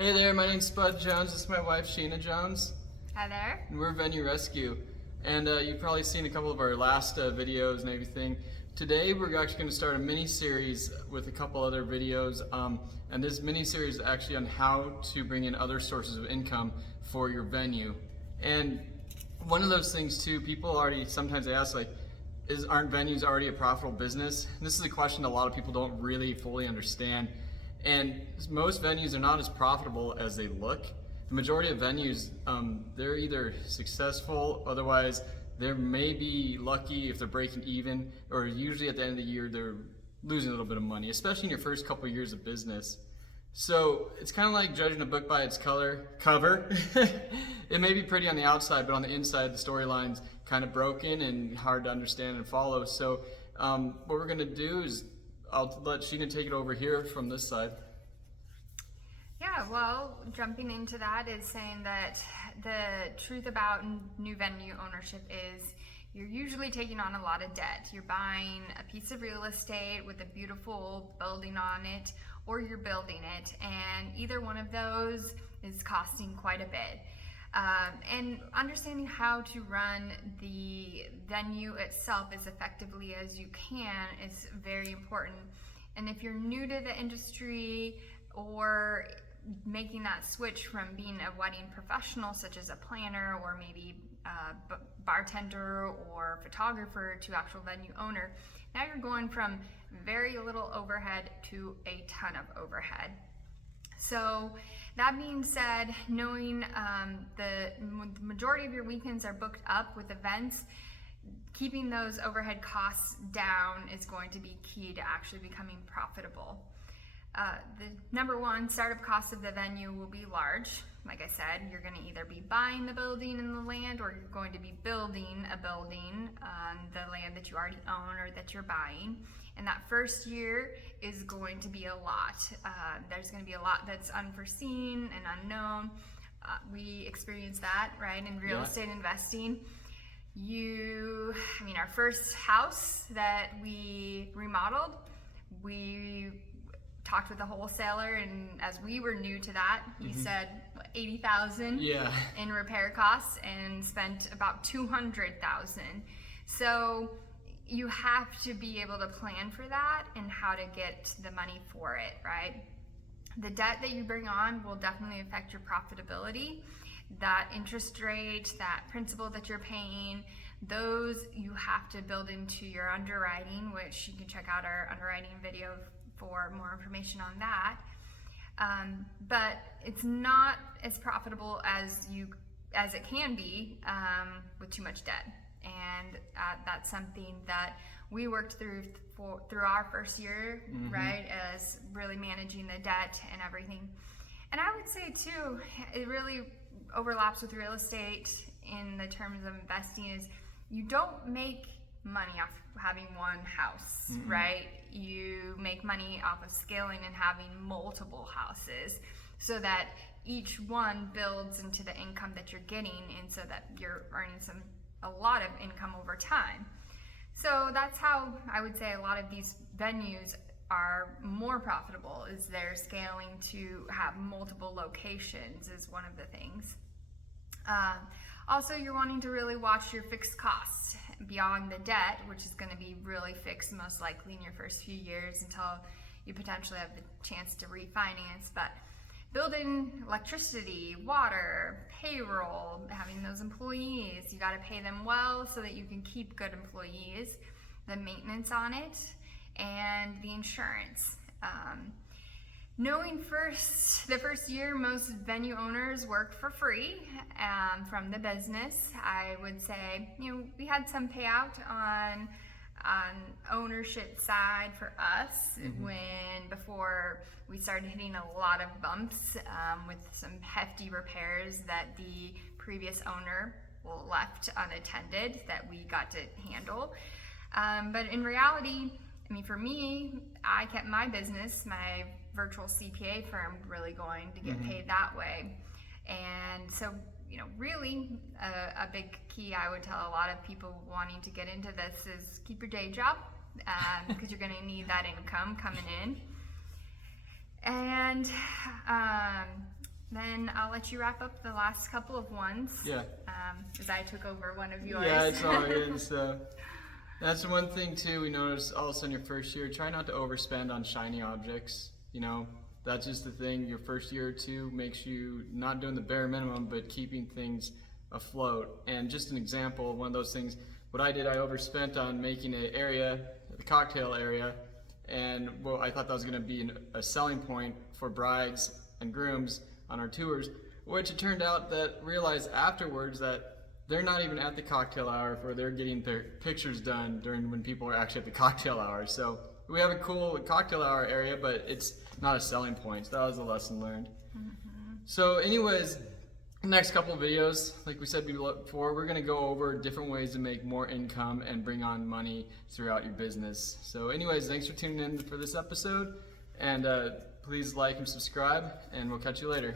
Hey there, my name's Spud Jones. This is my wife, Sheena Jones. Hi there. And we're Venue Rescue. And you've probably seen a couple of our last videos and everything. Today we're actually going to start a mini-series with a couple other videos. And this mini-series is actually on how to bring in other sources of income for your venue. And one of those things too, people already sometimes ask like, aren't venues already a profitable business? And this is a question a lot of people don't really fully understand. And most venues are not as profitable as they look. The majority of venues, they're either successful, otherwise they may be lucky if they're breaking even, or usually at the end of the year they're losing a little bit of money, especially in your first couple of years of business. So it's kind of like judging a book by its cover. It may be pretty on the outside, but on the inside the storyline's kind of broken and hard to understand and follow. So what we're going to do is I'll let Sheena take it over here from this side. Yeah, well, jumping into that is saying that the truth about new venue ownership is you're usually taking on a lot of debt. You're buying a piece of real estate with a beautiful building on it, or you're building it, and either one of those is costing quite a bit. And understanding how to run the venue itself as effectively as you can is very important. And if you're new to the industry or making that switch from being a wedding professional, such as a planner or maybe a bartender or photographer, to actual venue owner, now you're going from very little overhead to a ton of overhead. So that being said, knowing the majority of your weekends are booked up with events, keeping those overhead costs down is going to be key to actually becoming profitable. The number one, startup cost of the venue will be large. Like I said, you're going to either be buying the building and the land, or you're going to be building a building on the land that you already own or that you're buying. And that first year is going to be a lot. There's going to be a lot that's unforeseen and unknown. We experience that, right, in real estate investing. Our first house that we remodeled, we talked with a wholesaler, and as we were new to that, he said $80,000 in repair costs and spent about $200,000. So you have to be able to plan for that and how to get the money for it, right? The debt that you bring on will definitely affect your profitability. That interest rate, that principal that you're paying, those you have to build into your underwriting, which you can check out our underwriting video for more information on that. But it's not as profitable as it can be with too much debt. And that's something that we worked through our first year, right, as really managing the debt and everything. And I would say too, it really overlaps with real estate in the terms of investing, is you don't make money off having one house, right? You make money off of scaling and having multiple houses, so that each one builds into the income that you're getting, and so that you're earning a lot of income over time. So that's how I would say a lot of these venues are more profitable, is they're scaling to have multiple locations is one of the things. Also, you're wanting to really watch your fixed costs beyond the debt, which is going to be really fixed most likely in your first few years until you potentially have the chance to refinance. But building electricity, water, payroll, having those employees, you got to pay them well so that you can keep good employees, the maintenance on it, and the insurance. Knowing the first year most venue owners work for free from the business, I would say, we had some payout on ownership side for us before we started hitting a lot of bumps with some hefty repairs that the previous owner left unattended that we got to handle. But in reality, for me, I kept my business, my virtual CPA firm, really going to get paid that way. And so, really a big key I would tell a lot of people wanting to get into this is keep your day job, because you're going to need that income coming in. And then I'll let you wrap up the last couple of ones. Yeah. As I took over one of yours. Yeah, it's all good. So that's one thing too. We noticed also in your first year, try not to overspend on shiny objects. You know, that's just the thing. Your first year or two makes you not doing the bare minimum, but keeping things afloat. And just an example, one of those things, what I did, I overspent on making an area, the cocktail area, and well, I thought that was going to be a selling point for brides and grooms on our tours, which it turned out that realized afterwards that they're not even at the cocktail hour, for they're getting their pictures done during when people are actually at the cocktail hour. So we have a cool cocktail hour area, but it's not a selling point. So that was a lesson learned. Mm-hmm. So anyways, next couple of videos, like we said before, we're going to go over different ways to make more income and bring on money throughout your business. So anyways, thanks for tuning in for this episode, and please like and subscribe, and we'll catch you later.